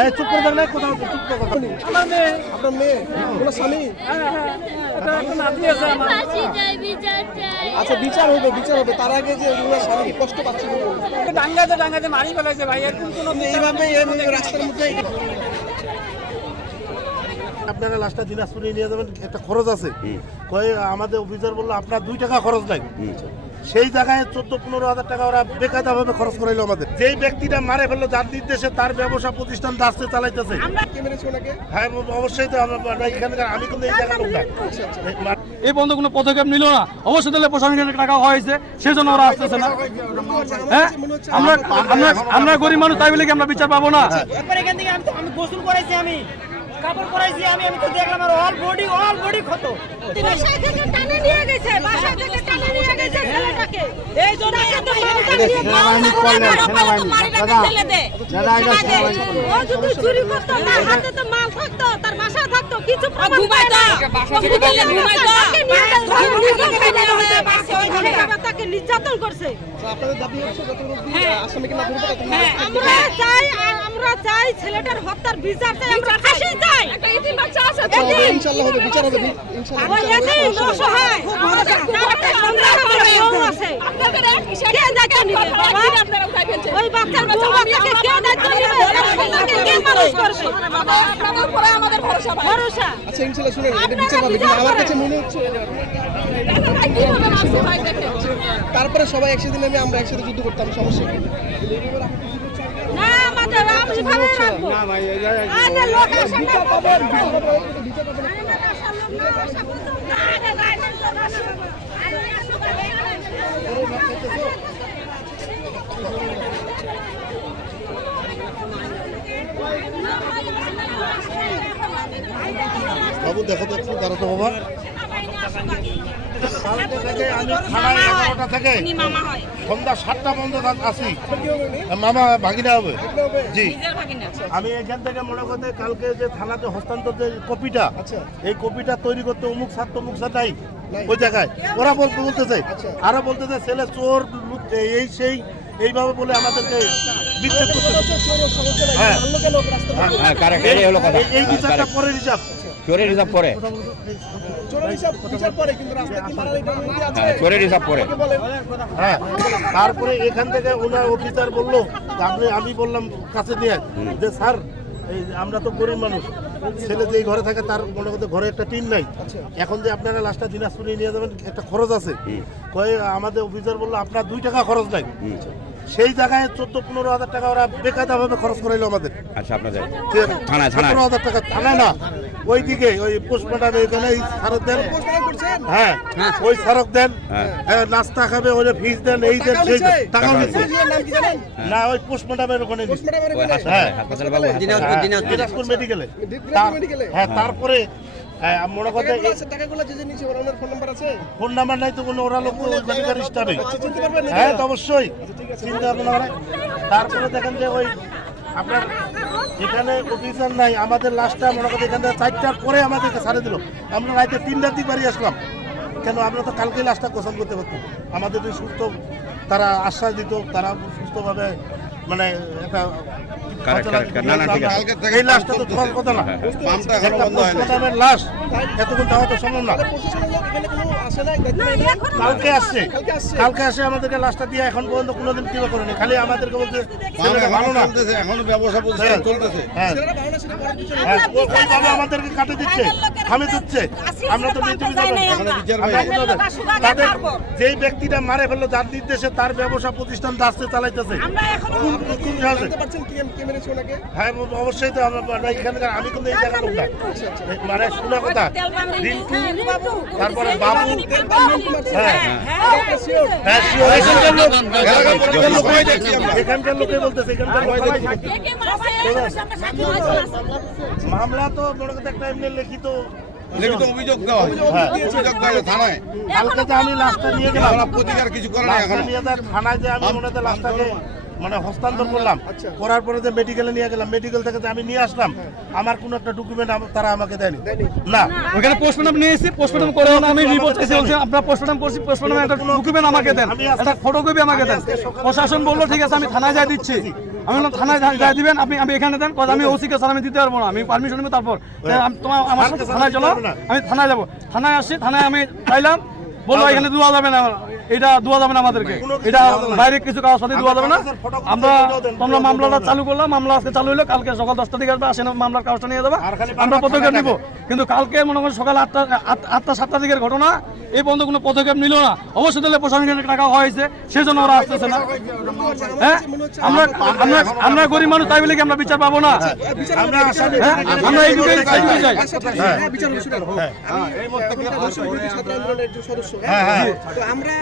এই চুপ করে থাক না কোথাও চুপ করে আমার মেয়ে। আপনার মেয়ে? ওনার স্বামী? হ্যাঁ, বিচার চাই। আচ্ছা বিচার হবে বিচার হবে। তার আগে যে ওনার স্বামী কষ্ট পাচ্ছে। ডাঙ্গাতে ডাঙ্গাতে মারি ফেলাইছে ভাই। এরকম কোনো এইভাবে রাস্তার মধ্যে আপনারা লাস্টটা দিনাজপুরে নিয়ে যাবেন একটা খরচ আছে। কয়ে আমাদের অফিসার বলল আপনার দুই টাকা খরচ নাই। সেই জায়গায় চোদ্দ পনেরো হাজার টাকা ওরা বেকায়দা ভাবে খরচ করাইলো আমাদের। যেই ব্যক্তিটা মারে ফেলল যার নির্দেশে তার ব্যবসা প্রতিষ্ঠান দাসতে চালাইতেছে। হ্যাঁ অবশ্যই তো এখানকার আমি কিন্তু এই জায়গার লোক না। এই বন্ধ কোনো পদক্ষেপ নিল না? অবশ্যই তাহলে প্রশাসনের টাকা হয়েছে সেজন্য ওরা আসতেছে না। হ্যাঁ? আমরা আমরা আমরা গরিব মানুষ তাই বলে কি আমরা বিচার পাবো না? এখান থেকে আমি গোসল করাইছি আমি। কাপড় পরাইছি আমি আমি তো দেখলাম আর অল বডি অল বডি ক্ষত। বাসা থেকে টানে নিয়ে গেছে বাসা থেকে টানে নিয়ে গেছে ছেলেটাকে। এই জন্য এত মালটা নিয়ে মালটা মারো মারো তো মারিটাকে ফেলে দে। সমাজে। ও যদি চুরি করতো তার হাতে তো মাল থাকতো তার বাসা থাকতো কিছু প্রমাণ ঘুমাইতো ঘুমাইতো ঘুমাইতো তাকে নির্যাতন করছে। আপনাদের দাবি হচ্ছে যত অবধি আসামিকে না ধরবে তত আমরা চাই আর আমরা চাই ছেলেটার হত্যার বিচার চাই আমরা ফাঁসি চাই। একটা ইতিম বাচ্চা আছে। ইনশাআল্লাহ হবে বিচার হবে ইনশাআল্লাহ ওই এতিম অসহায়। তার একটা সন্তান আছে, বউ আছে। কে দায়িত্ব নিবে, বাবা? ওই বাচ্চার বউ বাচ্চাকে কে দায়িত্ব নিবে? কে মানুষ করবে? ভরসা। আচ্ছা ইনশাআল্লাহ শুনেন এটা বিচার হবে কিন্তু আমার কাছে মনে হচ্ছে তারপরে সবাই একসাথে নেমে আমরা একসাথে যুদ্ধ করতাম সমস্যা কি? বাবু দেখো তো একটু দাঁড়াতো বাবা। কালকে থেকে আমি থানায় এগারোটা থেকে সন্ধ্যা সাতটা পর্যন্ত থাক- আছি। মামা ভাগিনা হবে। জি। আমি এখান থেকে মনে করতে কালকে যে থানাতে হস্তান্তর যে কপিটা আচ্ছা। এই কপিটা তৈরি করতে অমুক তমুক নাই। ওই জায়গায়। ওরা বলতে বলতেছে। আরও বলতেছে ছেলে চোর লুট, এই সেই এইভাবে বলে আমাদেরকে বিচ্ছেদ করতেছে। হ্যাঁ। হ্যাঁ হলো কথা এই- এই বিচারটা পরে হিসাব। চোরের হিসাব পরে চোরের হিসাব পরে হ্যাঁ হ্যাঁ তারপরে এখান থেকে ওনার অফিসার বলল আপনি আমি বললাম কাছে দিয়ে যে স্যার এই আমরা তো গরিব মানুষ ছেলে যে এই ঘরে থাকে তার মনে করতে ঘরে একটা টিম নাই। এখন যে আপনারা লাস্টটা দিনাজপুরে নিয়ে যাবেন একটা খরচ আছে। কয়ে আমাদের অফিসার বলল আপনার দুই টাকা খরচ নাই। সেই জায়গায় চোদ্দ পনেরো হাজার টাকা ওরা বেকায়দা ভাবে খরচ করাইলো আমাদের। আচ্ছা আপনাদের থানায়। হাজার টাকা থানা না। ওইদিকে ওই পোস্টমার্টাম এখানে সারক দেন। হ্যাঁ ওই সারক দেন। হ্যাঁ। হ্যাঁ, নাস্তা খাবে ওই ফিস দেন এই দেন সেই দেন নিচ্ছে? টাকাও টাকাও নিচ্ছে ওনার নাম কি জানেন? না ওই পোস্টমার্টামের ওখানে হ্যাঁ। দিনাজপুর মেডিকেলে? হ্যাঁ তারপরে মনে করতে টাকাগুলো যে যে নিচে ওনার ফোন নাম্বার আছে? ফোন নাম্বার নাই তো কোনো ওরা লোক তো স্টাফে আচ্ছা? হ্যাঁ তো অবশ্যই। চিন্তা ভাবনা তারপরে দেখেন যে ওই আপনার এখানে অফিসার নাই, আমাদের লাস্টটা মনে করি এখান চারটার পরে আমাদেরকে ছাড়ে দিল। আমরা রাতে তিনটার দিক বাড়ি আসলাম। কেন আমরা তো কালকেই লাস্টটা গোসল করতে পারতাম। আমাদের সুস্থ, তারা আশ্বাস দিত, তারা সুস্থভাবে মানে একটা। এই লাশটা তো তোমার কথা না। একটা পোস্টমর্টমের লাশ এতক্ষণ যাওয়া তো সম্ভব না। কালকে আসছে। কালকে আসে আমাদেরকে লাশটা দিয়ে এখন পর্যন্ত কোনোদিন কিবা করেনি। খালি আমাদেরকে বলছে ভালো না। এখনও ব্যবসা বলছে হ্যাঁ। চলতেছে। হ্যাঁ। হ্যাঁ, ওইভাবে আমাদেরকে কাটে দিচ্ছে থামে দিচ্ছে আমরা তো তাদের। যেই ব্যক্তিটা মারে ফেলল যার নির্দেশে তার ব্যবসা প্রতিষ্ঠান দাসতে চালাইতেছে। এখন হ্যাঁ অবশ্যই তো আমরা আমরা এখানকার আমি কিন্তু এই জায়গার লোক না মানে শোনা কথা রিন্টু তারপরে বাবু হ্যাঁ হ্যাঁ এখানকার লোক বলতেছে এখানকার মামলা তো মনে একটা এমনি লিখিত লিখিত অভিযোগ দেওয়া হয় হ্যাঁ। অভিযোগ দেওয়া থানায় কালকে যে আমি লাশটা নিয়ে গেলাম আমরা প্রতিকার কিছু করে না লাশটা এখনও নিয়ে যার থানায় যে আমি মনে হয় লাশটাকে মানে হস্তান্তর করলাম। আচ্ছা। করার পরে যে মেডিকেলে নিয়ে গেলাম মেডিকেল থেকে যে আমি নিয়ে আসলাম আমার কোনো একটা ডকুমেন্ট তারা আমাকে দেয়নি। না। ওখানে পোস্টমর্টম নিয়ে এসেছি পোস্টমর্টম করে আমি রিপোর্ট এসে বলছি আপনার পোস্টমর্টম করছি পোস্টমর্টম একটা ডকুমেন্ট আমাকে দেন। একটা ফটোকপি আমাকে দেন। প্রশাসন বলল ঠিক আছে আমি থানায় যাই দিচ্ছি। আমি বললাম থানায় যাই দিবেন আপনি আমি এখানে দেন কথা আমি ওসিকে স্যার আমি দিতে পারব না। আমি পারমিশন নেব তারপর। তোমার আমার সাথে থানায় চলো? আমি থানায় যাব। থানায় আসছি থানায় আমি চাইলাম বলল এখানে দেওয়া যাবে না এটা দেওয়া যাবে না আমাদেরকে। এটা। বাইরে কিছু কাগজপাতি দেওয়া যাবে না। আমরা তোমরা মামলাটা চালু করলাম মামলা আজকে চালু হলো কালকে সকাল দশটা দিকে আসবে আসেন মামলার কাগজটা নিয়ে যাবে। আমরা পদক্ষেপ নিব। কিন্তু কালকে মনে করেন সকাল আটটা আটটা সাতটা দিকের ঘটনা এই পর্যন্ত কোনো পদক্ষেপ নিল না। অবশ্যই তাহলে প্রশাসনের টাকা হয়েছে সেজন্য ওরা আসতেছে না। হ্যাঁ? আমরা আমরা আমরা গরিব মানুষ তাই বলে কি আমরা বিচার পাবো না? আমরা এইটুকুই চাই। হ্যাঁ, বিচার হবে, শুনুন। আমি এখনকার বর্ষীয় বিরোধী ছাত্র আন্দোলনের একজন সদস্য, হ্যাঁ। তো আমরা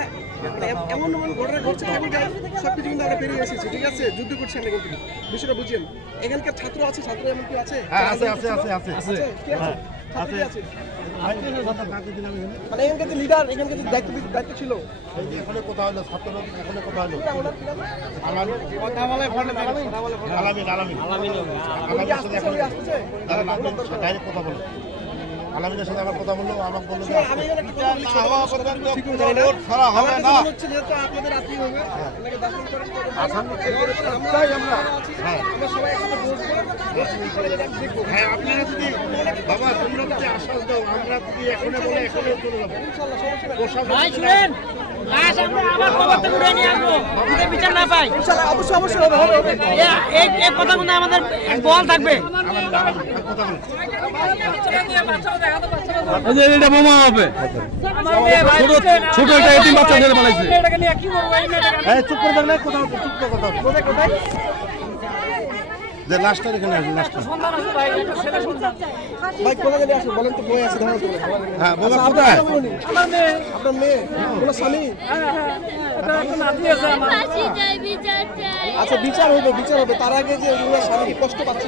এমন এমন ঘটনা ঘটছে এখনকার সবকিছু কিন্তু আমরা পেরিয়ে এসেছি ঠিক আছে? যুদ্ধ করছি আমরা কিন্তু। বিষয়টা বুঝেন এখানকার ছাত্র আছে ছাত্র এমন কি আছে? হ্যাঁ আছে আছে আছে আছে। আছে কি আছে? ছাত্র আছে। মানে এখানকার যে লিডার এখানকার যে দায়িত্ব দায়িত্ব ছিল। এখানে হলো ছাত্র এখানে কোথাও হলো। ওনার কি নাম? আলামিন। আলামিন আলামিন। উনি আসতেছে, আসতেছে। ডাইরেক্ট কথা বলো। আলামিনের সাথে আমার কথা বলল আমার বলল যে আমি একটা কথা বলি, ছোট মানুষ কথা বলতে ঠিক জানি না। আমার হচ্ছে যেহেতু আপনাদের হবে, আপনাকে হবে। আমরা সবাই একসাথে বসবো। হ্যাঁ। আপনারা যদি বাবা তোমরা যদি আশ্বাস দাও আমরা যদি এখানে বলে এখানে চলে যাব। ইনশাআল্লাহ, সমস্যা নাই। প্রশাসন আমাদের বল থাকবে। এটা বোমা হবে। ছোট একটা এতিম বাচ্চা ছেলে পালাইছে মেয়েটাকে নিয়ে কি করব এই মেয়েটাকে এই চুপ করে থাক না কোথাও চুপ করে কথা কোথায় কোথায়? যে লাস্টটা এখানে আসবে ভাই ভাই, কোথা থেকে আসবে? বলেন তো, বই আছে, ধারণা করে। হ্যাঁ বাবা আচ্ছা, কোথায়? আমার মেয়ে। আপনার মেয়ে? ওনার স্বামী? হ্যাঁ হ্যাঁ বিচার আচ্ছা বিচার হবে বিচার হবে। তার আগে যে ওনার স্বামী কষ্ট পাচ্ছে।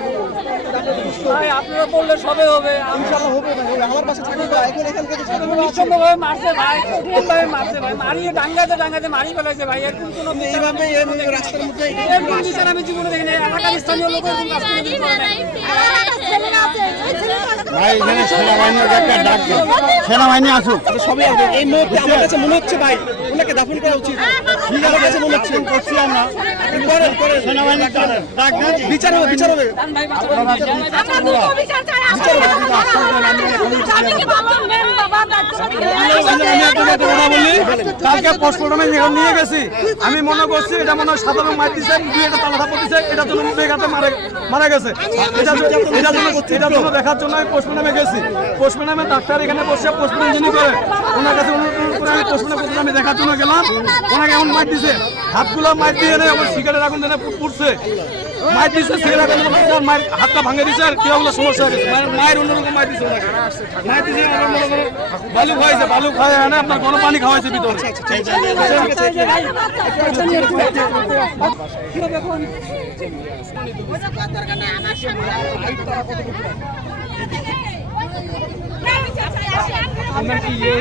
ভাই আপনারা বললে সবে হবে। ইনশাআল্লাহ হবে ভাই আমার পাশে থাকবে ভাই। এখন আছে, নিঃসন্দেহভাবে মারছে ভাই কোনভাবে মারছে ভাই? মারিয়ে ডাঙ্গাতে ডাঙ্গাতে মারি ফেলাইছে ভাই। এরকম কোনো এইভাবে এইভাবে রাস্তার মধ্যে এরকম বিচার আমি জীবনে দেখিনি। এলাকার স্থানীয় লোক ভাই এখানে সেনাবাহিনীর একটা ডাক সেনাবাহিনী আসুক সবই আসবে। এই মুহূর্তে আমার কাছে মনে হচ্ছে ভাই ওনাকে দাফন করা উচিত আমার কাছে মনে হচ্ছে করছি আমরা করেন করেন বিচার হবে বিচার হবে বিচার চাই আমি মনে করছি এটা মনে হয় সাধারণ তালা জন্য বেগাতে মারা মারা গেছে এটা এটা এটা দেখার জন্য আমি পোস্টমর্টমে গেছি পোস্টমর্টমে ডাক্তার এখানে বসে পোস্টমর্টম যিনি করে ওনার কাছে অনুরোধ করে আমি আমি দেখার জন্য গেলাম ওনাকে এমন মার দিছে হাতগুলো মার দিয়ে নেই আমার সিগারেট আগুন দেনে পুড়ছে আগুন দিছে হাতটা ভাঙে দিছে আর কেউ সমস্যা হয়ে মায়ের মায়ের অন্যরকম মার দিছে মার দিছে মনে খাওয়াইছে বালু খাওয়াই আনে আপনার গরম পানি খাওয়াইছে ভিতরে আপনার কি ইয়ে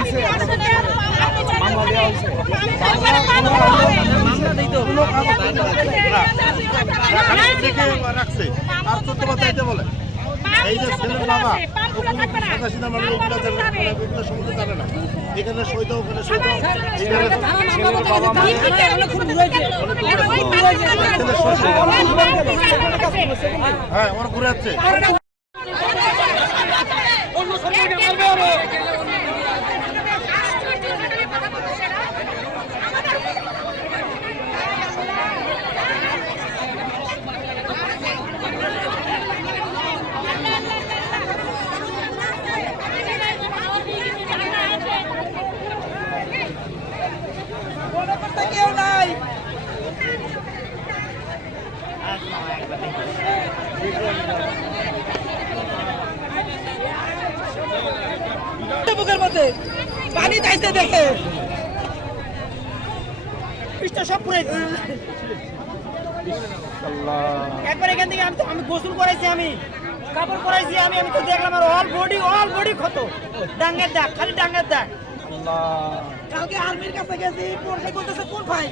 আর চোদ্দ বার বলে এই যে ছেলের বাবা। সাতাশি নাম্বার ওগুলো জানে না, ওগুলো সম্বন্ধে জানে না। এখানে ওখানে হ্যাঁ ওরা ঘুরে যাচ্ছে বুকের মধ্যে পানি চাইছে দেখে। সব পুরাই একবার এখান থেকে আমি আমি গোসল করাইছি আমি। কাপড় করাইছি আমি আমি তো দেখলাম আর অল বডি অল বডি ক্ষত। ডাঙ্গের দাগ খালি ডাঙ্গের দাগ। কালকে আর্মির কাছে গেছি পরে কোন ভাই?